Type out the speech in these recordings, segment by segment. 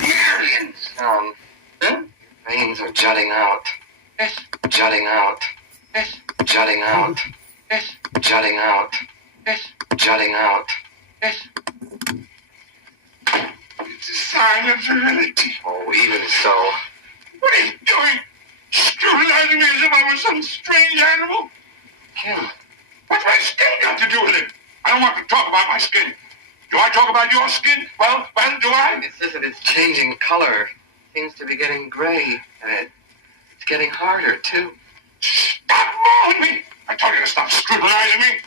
Millions! Huh? Veins are jutting out. Jutting out. Jutting out. Jutting out. Jutting out. It's a sign of virility. Oh, even so. What are you doing? Scrutinizing me as if I was some strange animal? Kim. What's my skin got to do with it? I don't want to talk about my skin. Do I talk about your skin? Well, do I? It's as if it's changing color. Seems to be getting gray, and it's getting harder, too. Stop mauling me! I told you to stop scrutinizing me.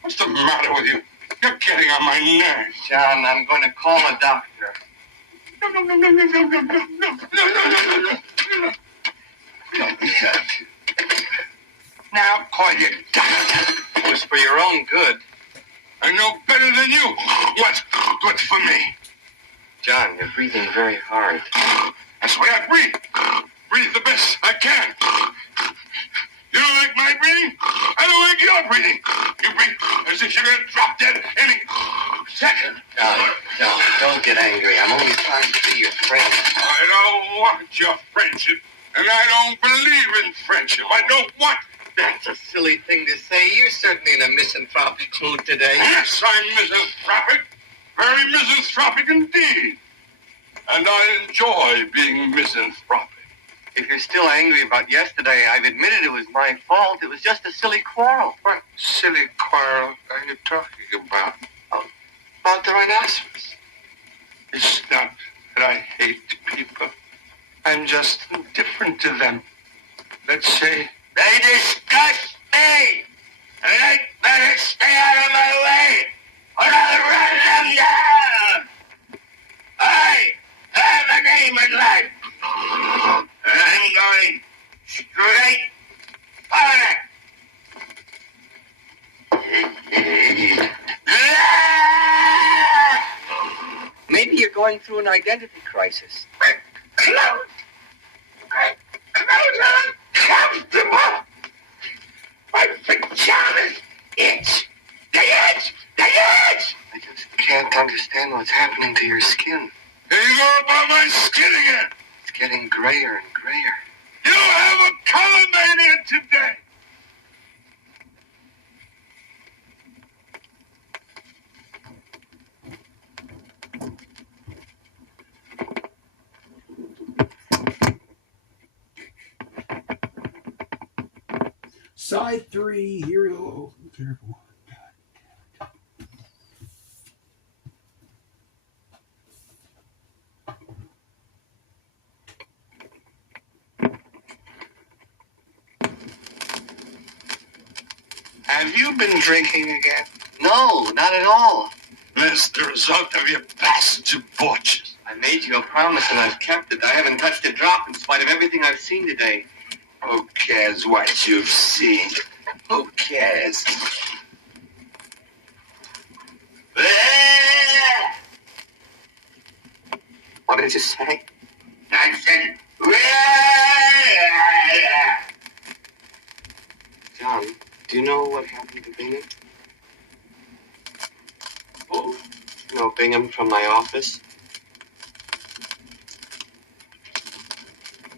What's the matter with you? You're getting on my nerves. John, I'm going to call a doctor. No. Now call your doctor. It was for your own good. I know better than you what's good for me. John, you're breathing very hard. That's the way I breathe. Breathe the best I can. You don't like my breathing? I don't like your breathing. You breathe as if you're going to drop dead any second. John, don't get angry. I'm only trying to be your friend. I don't want your friendship, and I don't believe in friendship. I don't want that. That's a silly thing to say. You're certainly in a misanthropic mood today. Yes, I'm misanthropic. Very misanthropic indeed. And I enjoy being misanthropic. If you're still angry about yesterday, I've admitted it was my fault. It was just a silly quarrel. What silly quarrel are you talking about? About the rhinoceros. It's not that I hate people. I'm just indifferent to them. Let's say... They disgust me! And I'd better stay out of my way, or I'll run them down! I have a game in life. And I'm going straight for it. Maybe you're going through an identity crisis. Close uncomfortable. My pajamas itch. They itch. I just can't understand what's happening to your skin. Here you go about my skin again. It's getting grayer and grayer. You have a color mania today. Side 3, here we go. Careful. Have you been drinking again? No, not at all. That's the result of your past debauches. I made you a promise and I've kept it. I haven't touched a drop in spite of everything I've seen today. Who cares what you've seen? Who cares? What did you say? I said... John, do you know what happened to Bingham? Who? You know Bingham from my office?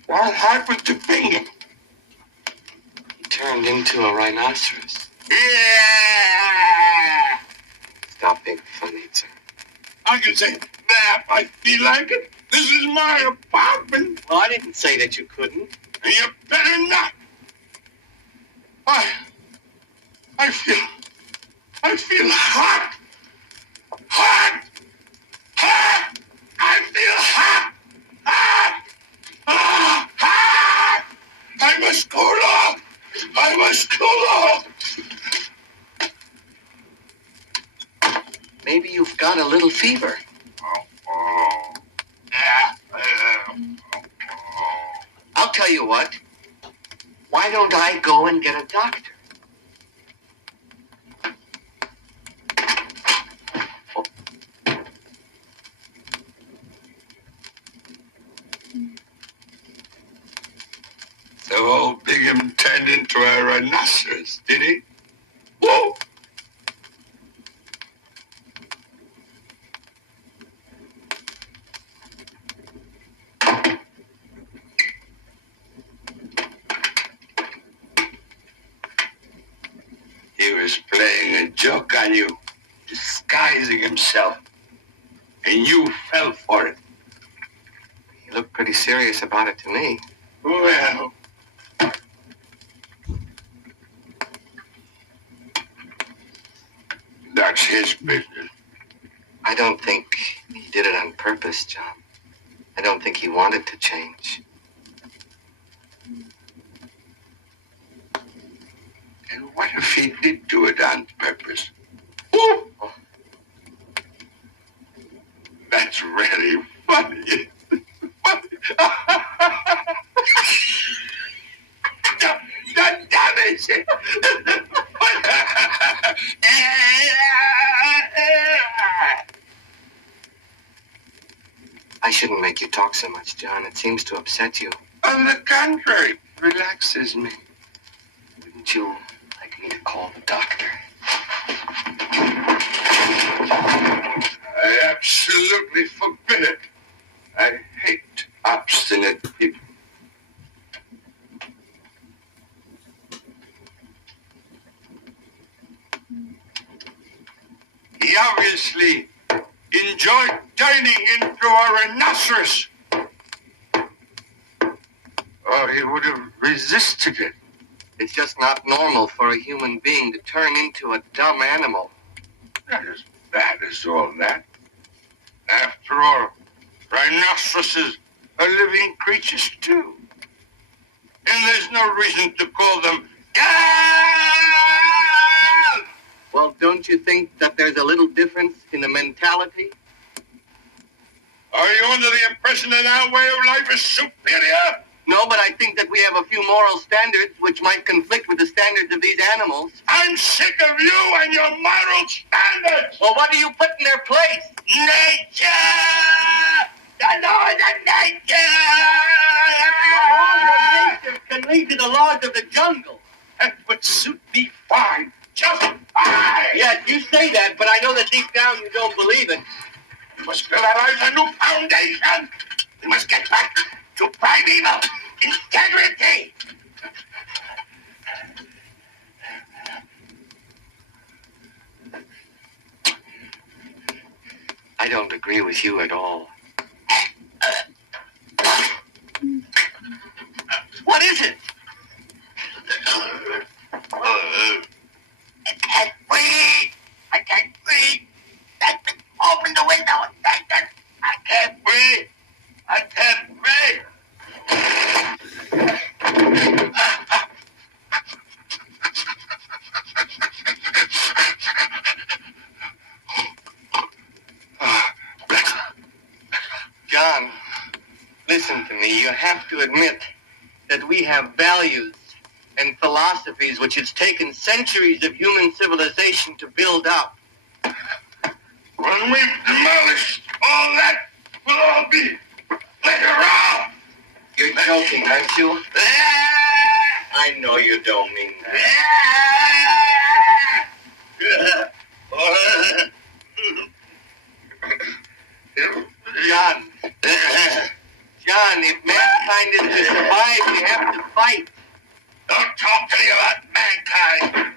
What happened to Bingham? He turned into a rhinoceros. Yeah! Stop being funny, sir. I can say that if I feel like it. This is my apartment. Well, I didn't say that you couldn't. And you better not. I feel hot. Hot. Hot. I feel hot. Hot. Hot. I must cool off. I must cool off. Maybe you've got a little fever. Yeah. I'll tell you what. Why don't I go and get a doctor? So old Bingham turned into a rhinoceros, did he? Whoa! was playing a joke on you, disguising himself, and you fell for it. He looked pretty serious about it to me. Well, that's his business. I don't think he did it on purpose, John. I don't think he wanted to change. And what if he did do it on purpose? Oh. That's really funny. Damn it! I shouldn't make you talk so much, John. It seems to upset you. On the contrary, it relaxes me. Wouldn't you like me to call the doctor? I absolutely forbid it. I hate obstinate people. He obviously enjoyed dining into a rhinoceros, or he would have resisted it. It's just not normal for a human being to turn into a dumb animal. Not as bad as all that. After all, rhinoceroses are living creatures too. And there's no reason to call them down! Well, don't you think that there's a little difference in the mentality? Are you under the impression that our way of life is superior? No, but I think that we have a few moral standards which might conflict with the standards of these animals. I'm sick of you and your moral standards! Well, what do you put in their place? Nature! The laws of nature! The laws of nature can lead to the laws of the jungle. That would suit me fine. Just fine! Yes, you say that, but I know that deep down you don't believe it. We must build our lives a new foundation. We must get back to primeval integrity. I don't agree with you at all. What is it? I can't breathe. I can't breathe. Open the window. I can't breathe. I can't breathe. John, listen to me. You have to admit that we have values and philosophies which it's taken centuries of human civilization to build up. When we've demolished all that, we'll all be better off. You're joking, aren't you? I know you don't mean that. John, if mankind is to survive, we have to fight. Don't talk to me about mankind.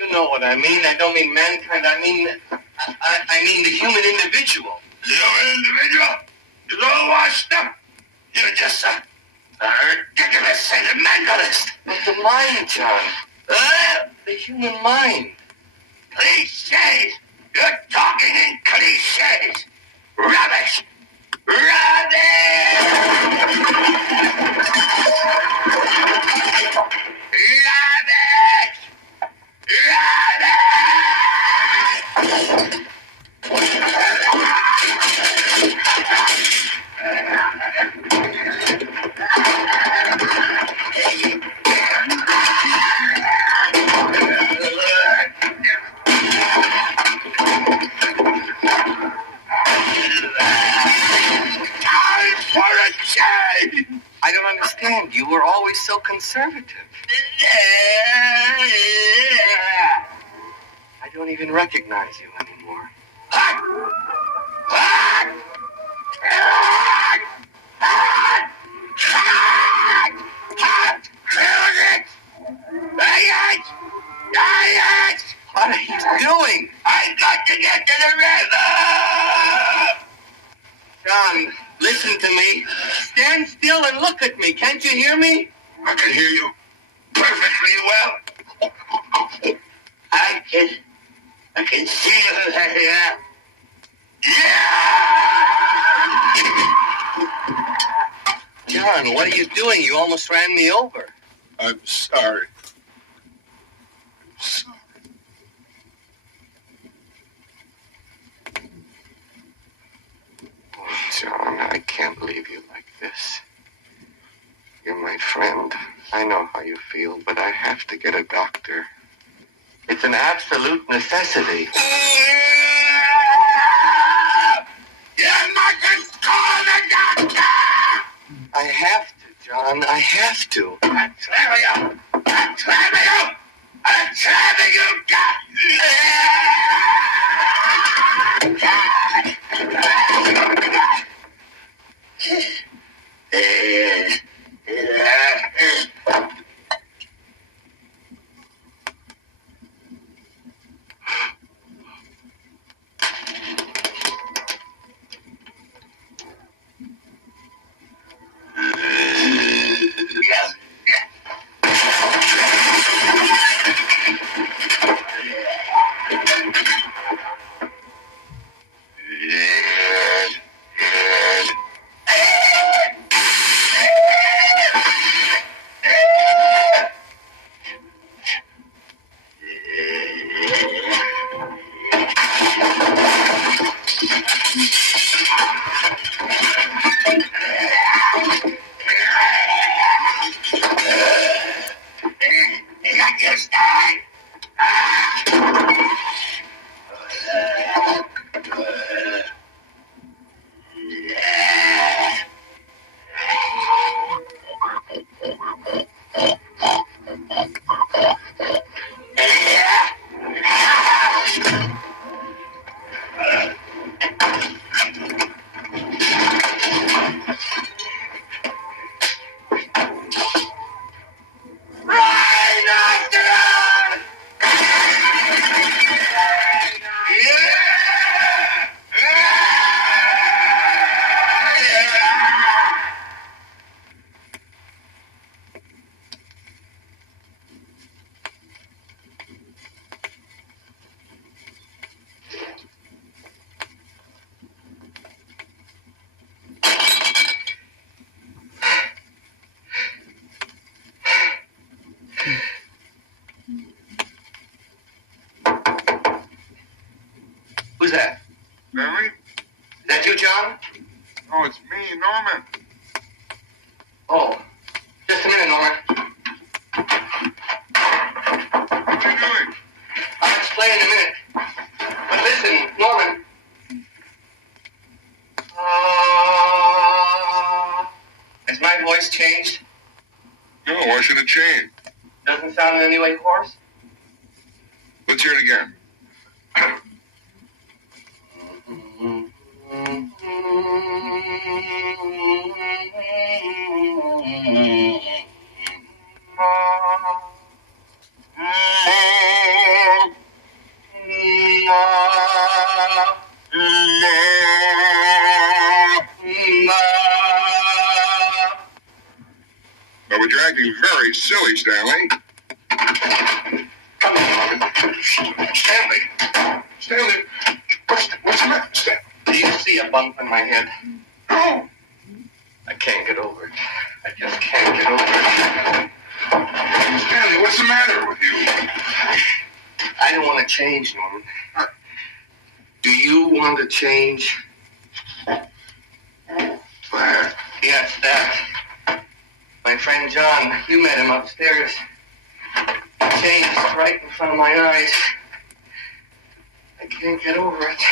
You know what I mean. I don't mean mankind. I mean the human individual. The human individual is all washed up. You're just a ridiculous sentimentalist. But the mind, John. The human mind. Cliches. You're talking in cliches. Rubbish. Rubbish. I don't understand. You were always so conservative. I don't even recognize you anymore. I What are you doing? I've got to get to the river! John, listen to me. Stand still and look at me. Can't you hear me? I can hear you perfectly well. I can see you there. John, what are you doing? You almost ran me over. I'm sorry. I'm sorry. Oh, John, I can't leave you like this. You're my friend. I know how you feel, but I have to get a doctor. It's an absolute necessity. You mustn't call the doctor! I have to, John. I have to. I'm telling you! I'm telling you! I'm telling you! Who's that? Stanley? Is that you, John? Oh, it's me, Norman. Oh, just a minute, Norman. What you doing? I'll explain in a minute. But listen, Norman. Has my voice changed? No, why should it change? Doesn't sound in any way hoarse? Let's hear it again. Now, we're acting very silly, Stanley. Come on, Norman. Stanley! Stanley! What's the matter, Stanley? Do you see a bump in my head? No! I can't get over it. I just can't get over it. Stanley, what's the matter with you? I don't want to change, Norman. Do you want to change? That. Yes, that. My friend John, you met him upstairs. Changed right in front of my eyes. I can't get over it.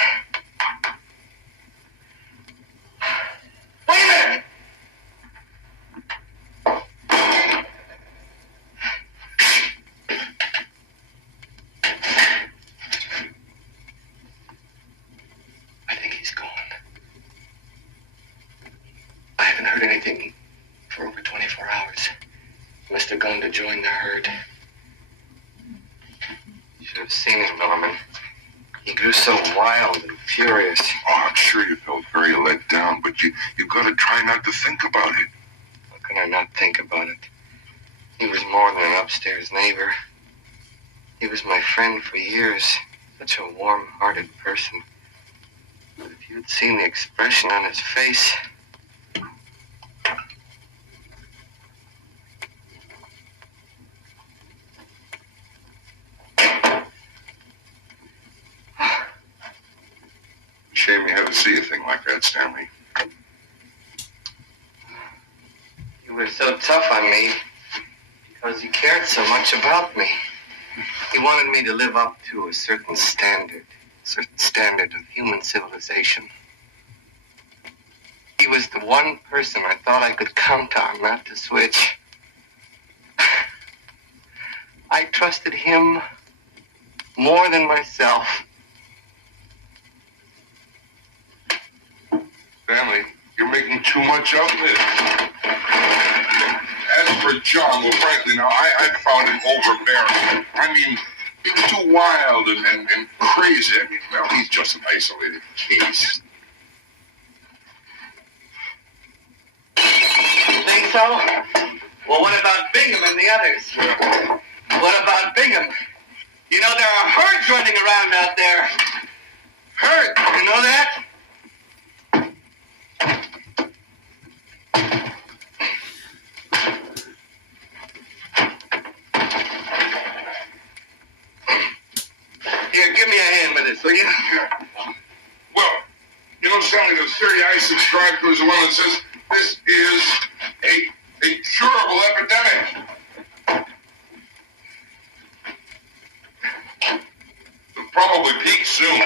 Wait a minute! I think he's gone. I haven't heard anything for over 24 hours. He must have gone to join the herd. You should have seen him, though. You're so wild and furious. Oh, I'm sure you felt very let down, but you've got to try not to think about it. How can I not think about it? He was more than an upstairs neighbor. He was my friend for years. Such a warm-hearted person. But if you'd seen the expression on his face... Shame you had to see a thing like that, Stanley. You were so tough on me because you cared so much about me. He wanted me to live up to a certain standard of human civilization. He was the one person I thought I could count on not to switch. I trusted him more than myself. Stanley, you're making too much of it. As for John, well, frankly, now, I found him overbearing. I mean, too wild and crazy. I mean, well, he's just an isolated case. You think so? Well, what about Bingham and the others? What about Bingham? You know, there are herds running around out there. Herds, you know that? Here, give me a hand with this, will you? Well, you know, Stanley, the theory I subscribe to is the one that says this is a curable epidemic. It'll probably peak soon.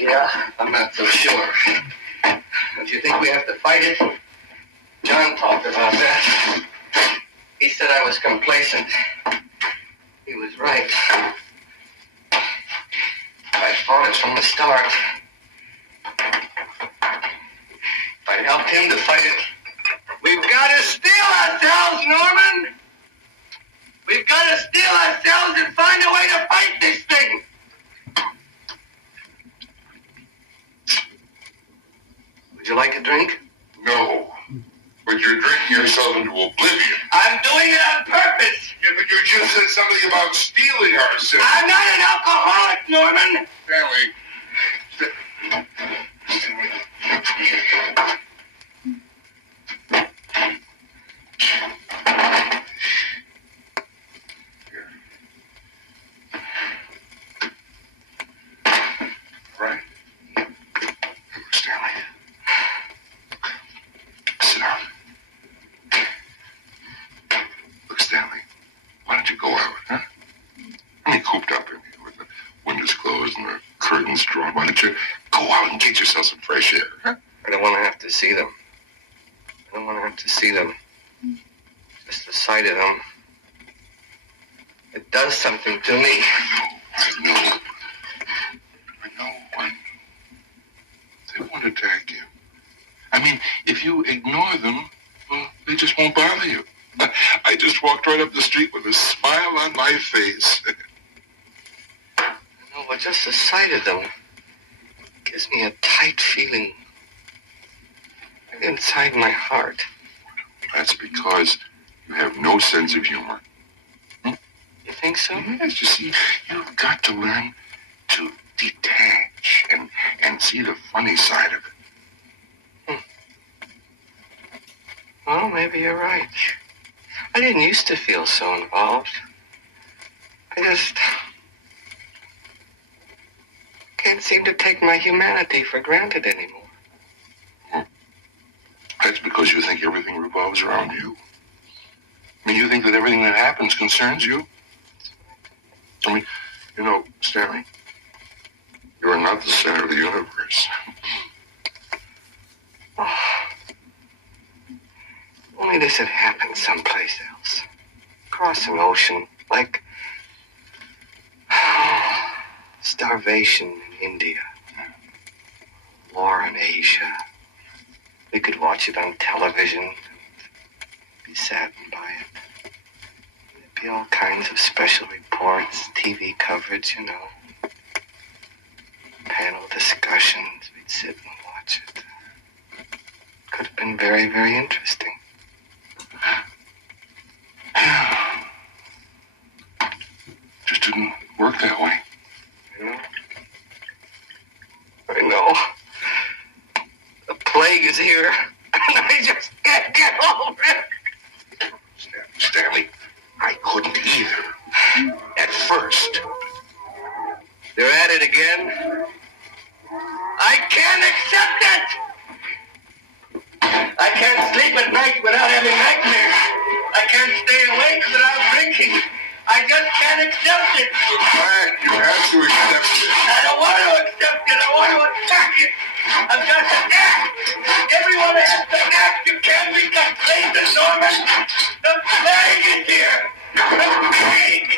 Yeah, I'm not so sure. Don't you think we have to fight it? John talked about that. He said I was complacent. He was right. I fought it from the start. I helped him to fight it. We've got to steel ourselves, Norman! We've got to steel ourselves and find a way to fight this thing! Would you like a drink? No. But you're drinking yourself into oblivion. I'm doing it on purpose! Yeah, but you just said something about stealing ourselves. I'm not an alcoholic, Norman! Stanley. Right. Stanley. Sit down. Look, Stanley, why don't you go out, huh? I mean, cooped up in here with the windows closed and the curtains drawn. Why don't you go out and get yourself some fresh air, huh? I don't want to have to see them. I don't want to have to see them. Just the sight of them. It does something to me. I know. They won't attack you. I mean, if you ignore them, well, they just won't bother you. I just walked right up the street with a smile on my face. No, but just the sight of them gives me a tight feeling inside my heart. That's because you have no sense of humor. You think so? Yes, you see, you've got to learn to detach and see the funny side of it. Well, maybe you're right. I didn't used to feel so involved. I just can't seem to take my humanity for granted anymore. That's because you think everything revolves around you. I mean, you think that everything that happens concerns you. I mean, you know, Stanley, you are not the center of the universe. Oh. Only this had happened someplace else. Across an ocean, like starvation in India. War in Asia. We could watch it on television and be be saddened by it. There'd be all kinds of special reports, TV coverage, you know. Panel discussions. We'd sit and watch it. Could have been very, very interesting. Just didn't work that way. I know. The plague is here, and I just can't get over it. Stanley, I couldn't either. At first. They're at it again. I can't accept it! I can't sleep at night without having nightmares. I can't stay awake without drinking. I just can't accept it. The fact you have to accept it. I don't want to accept it. I want to attack it. I've got to act. Everyone has to act. You can't be complacent, Norman. The plague is here. The plague.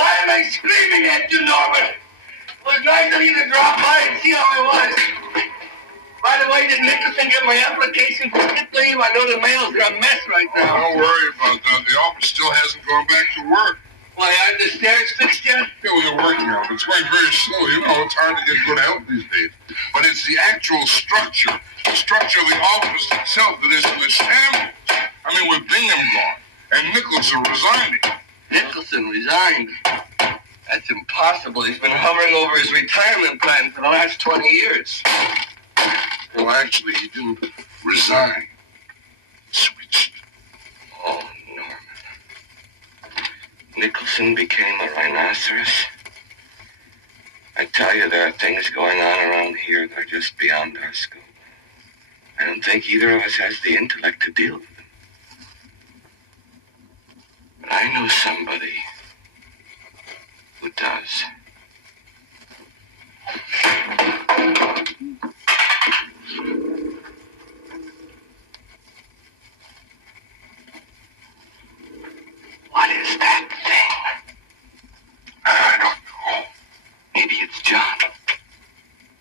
Why am I screaming at you, Norman? It was nice of you to drop by and see how I was. By the way, did Nicholson get my application for sick leave? I know the mails are a mess right now. Don't worry about that. The office still hasn't gone back to work. Why, aren't the stairs fixed yet? Yeah, well, they're working on it. It's going very slow. You know, it's hard to get good help these days. But it's the actual structure, the structure of the office itself that is in the shambles. I mean, with Bingham gone and Nicholson resigning. Nicholson resigned? That's impossible. He's been hovering over his retirement plan for the last 20 years. Well, actually, he didn't resign. He switched. Oh, Norman. Nicholson became a rhinoceros? I tell you, there are things going on around here that are just beyond our scope. I don't think either of us has the intellect to deal with them. But I know somebody who does. What is that thing? I don't know. Maybe it's John.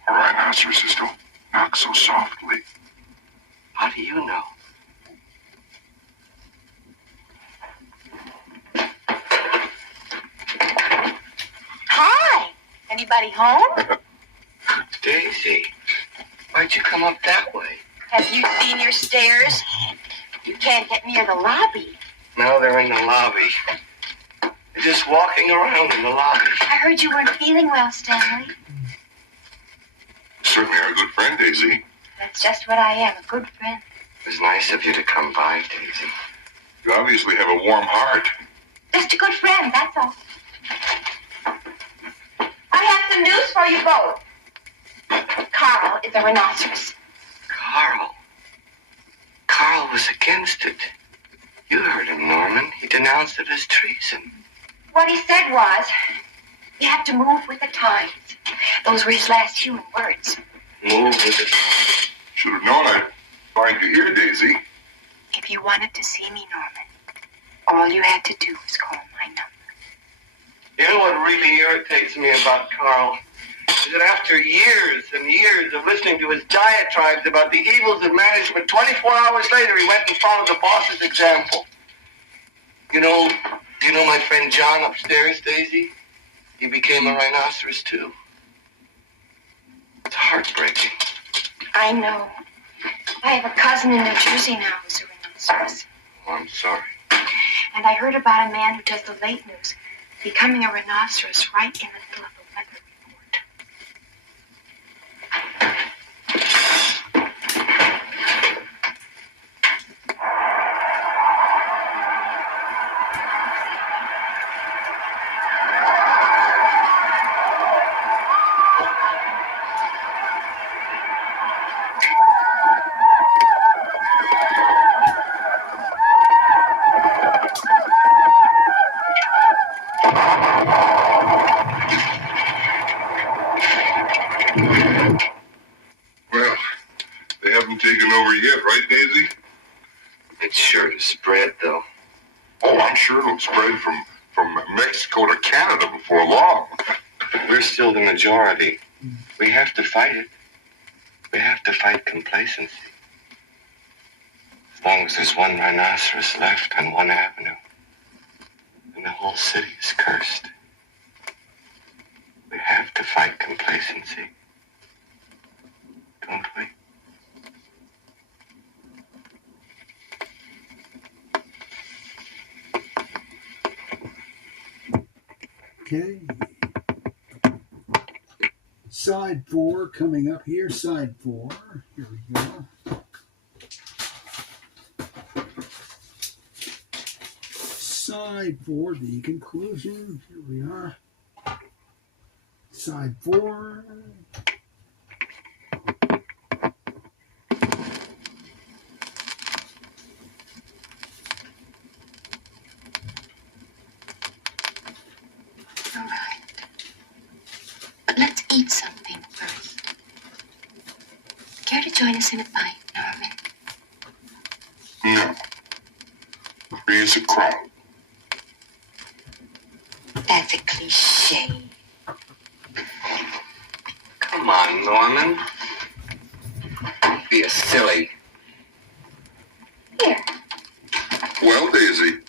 Rhinoceroses don't knock so softly. How do you know? Hi. Anybody home? Daisy, why'd you come up that way? Have you seen your stairs? You can't get near the lobby. Now they're in the lobby. They're just walking around in the lobby. I heard you weren't feeling well, Stanley. Certainly are a good friend, Daisy. That's just what I am, a good friend. It was nice of you to come by, Daisy. You obviously have a warm heart. Just a good friend, that's all. I have some news for you both. Carl is a rhinoceros. Carl was against it. You heard him, Norman. He denounced it as treason. What he said was, you have to move with the times. Those were his last human words. Move with it. Should have known I'd find you here, Daisy. If you wanted to see me, Norman, all you had to do was call my number. You know what really irritates me about Carl? Is that after years and years of listening to his diatribes about the evils of management, 24 hours later he went and followed the boss's example. Do you know my friend John upstairs, Daisy? He became a rhinoceros too. It's heartbreaking. I know. I have a cousin in New Jersey now who's a rhinoceros. Oh, I'm sorry. And I heard about a man who does the late news becoming a rhinoceros right in the middle of the weather report. Well, they haven't taken over yet, right, Daisy? It's sure to spread, though. Oh, I'm sure it'll spread from Mexico to Canada before long. We're still the majority. We have to fight it. We have to fight complacency. As long as there's one rhinoceros left on one avenue, and the whole city is cursed. We have to fight complacency, don't we? Okay. Side 4 coming up here. Side 4. Here we go. Side 4, the conclusion. Here we are. Side 4. All right. But let's eat something first. Care to join us in a bite, Norman? No. 3 is a crowd. That's a cliche. Come on, Norman. Don't be a silly. Here. Well, Daisy,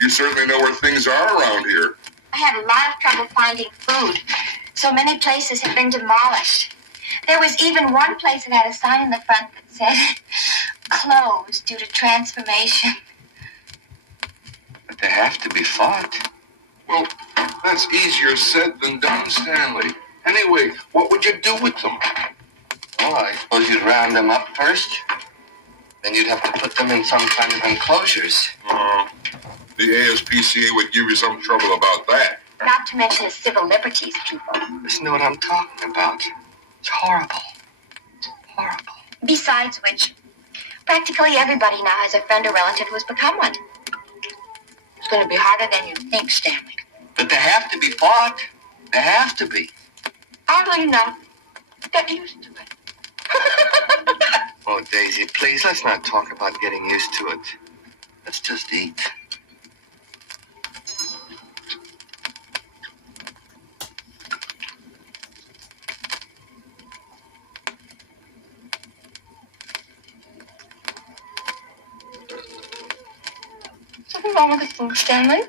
you certainly know where things are around here. I had a lot of trouble finding food. So many places have been demolished. There was even one place that had a sign in the front that said, closed due to transformation. But they have to be fought. Well, that's easier said than done, Stanley. Anyway, what would you do with them? Well, I suppose you'd round them up first. Then you'd have to put them in some kind of enclosures. The ASPCA would give you some trouble about that. Not to mention the civil liberties people. Listen to what I'm talking about. It's horrible. Horrible. Besides which, practically everybody now has a friend or relative who has become one. It's going to be harder than you think, Stanley. But they have to be fought. They have to be. Oddly enough, get used to it. Oh, Daisy, please, let's not talk about getting used to it. Let's just eat. Something wrong with the food, Stanley?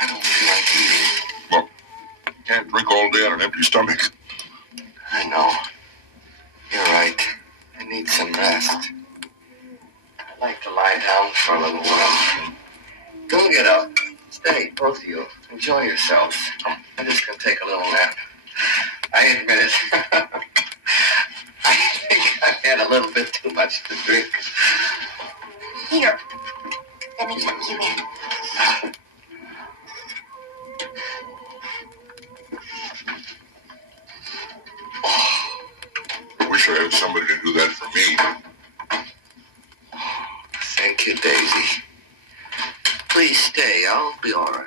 I don't feel like eating. Well, can't drink all day on an empty stomach. I know. You're right. I need some rest. I'd like to lie down for a little while. Don't get up. Stay, both of you. Enjoy yourselves. I'm just going to take a little nap. I admit it. I think I've had a little bit too much to drink. Here, let me tuck you in. I wish I had somebody to do that for me. Thank you, Daisy. Please stay. I'll be all right.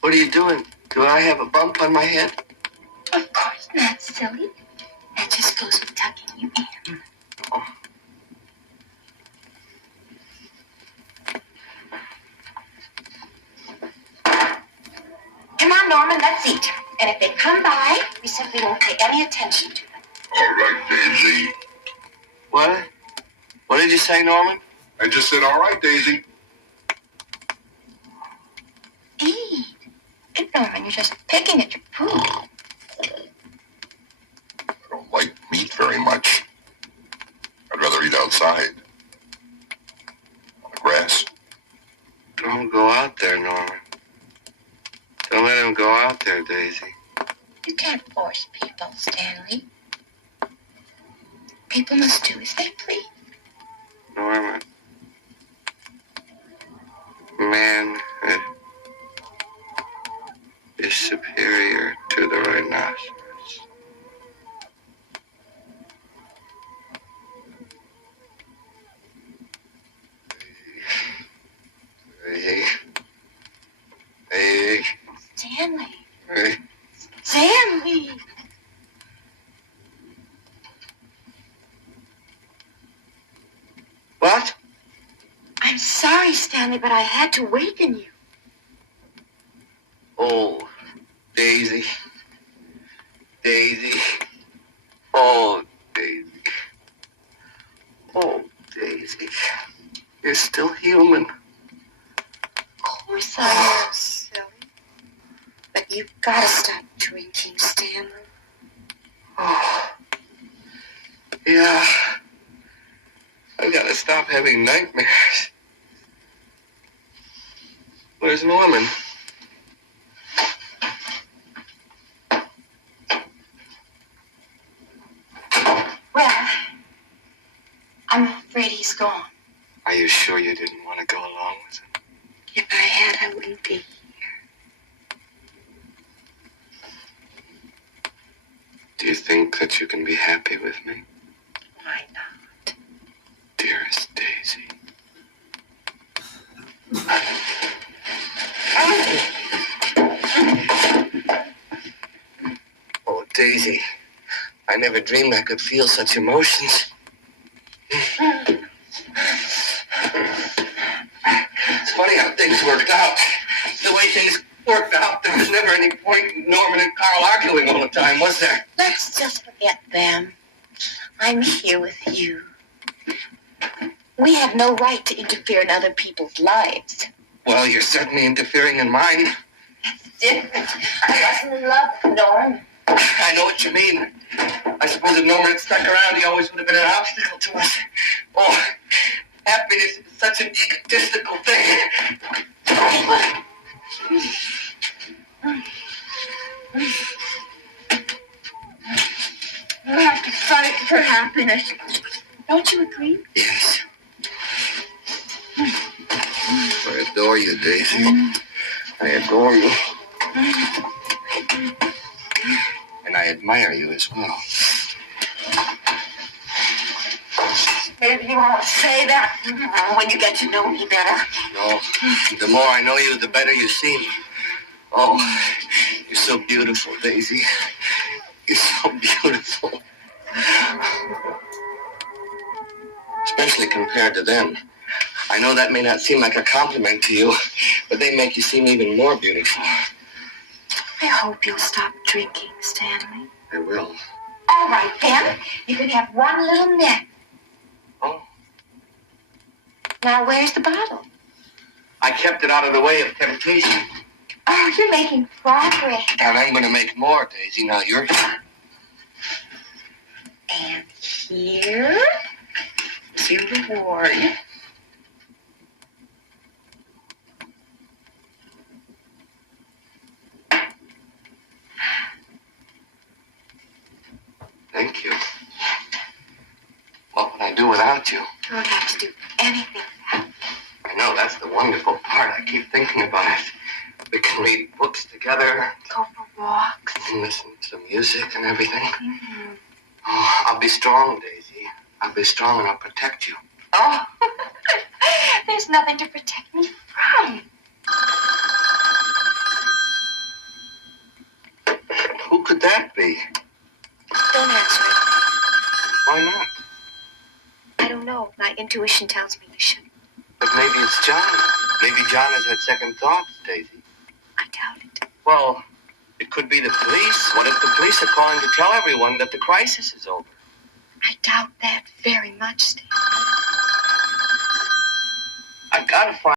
What are you doing? Do I have a bump on my head? Of course not, silly. That just goes with tucking you in. Oh. Come on, Norman, let's eat. And if they come by, we simply won't pay any attention to them. All right, Daisy. What? What did you say, Norman? I just said, all right, Daisy. Eat. Norman, you're just picking at your food. I don't like meat very much. I'd rather eat outside. On the grass. Don't go out there, Norman. Don't let him go out there, Daisy. You can't force people, Stanley. People must do as they please. Norman. Manhood is superior to the rhinoceros. Hey. Stanley. Hey. Stanley. What? I'm sorry, Stanley, but I had to waken you. Oh, Daisy. Daisy. Oh. Oh, Daisy. Oh, Daisy. You're still human. Of course I am, silly. But you've got to stop drinking, Stanley. Oh. Yeah. I've got to stop having nightmares. Where's Norman? Well, I'm afraid he's gone. Are you sure you didn't want to go along with him? If I had, I wouldn't be here. Do you think that you can be happy with me? Why not? Dearest Daisy. Oh, Daisy. I never dreamed I could feel such emotions. It's funny how things worked out. The way things worked out, there was never any point in Norman and Carl arguing all the time, was there? Let's just forget them. I'm here with you. We have no right to interfere in other people's lives. Well, you're certainly interfering in mine. That's different. I wasn't in love with Norman. I know what you mean. I suppose if Norman had stuck around, he always would have been an obstacle to us. Oh, happiness is such an egotistical thing. You have to fight for happiness. Don't you agree? Yes. I adore you, Daisy. I adore you. And I admire you as well. Maybe you won't say that when you get to know me better. No, the more I know you, the better you seem. Oh, you're so beautiful, Daisy. You're so beautiful. Especially compared to them. I know that may not seem like a compliment to you, but they make you seem even more beautiful. I hope you'll stop drinking, Stanley. I will. All right, then. You can have one little nip. Oh. Now, where's the bottle? I kept it out of the way of temptation. Oh, you're making progress. And I'm going to make more, Daisy. Now you're... And here is your reward. Thank you. What would I do without you? You don't have to do anything. I know, that's the wonderful part. I keep thinking about it. We can read books together. Go for walks. And listen to music and everything. Mm-hmm. Oh, I'll be strong, Daisy. I'll be strong and I'll protect you. Oh, there's nothing to protect me from. Who could that be? Don't answer it. Why not? I don't know. My intuition tells me you shouldn't. But maybe it's John. Maybe John has had second thoughts, Daisy. I doubt it. Well, it could be the police. What if the police are calling to tell everyone that the crisis is over? I doubt that very much, Steve. I've got to find...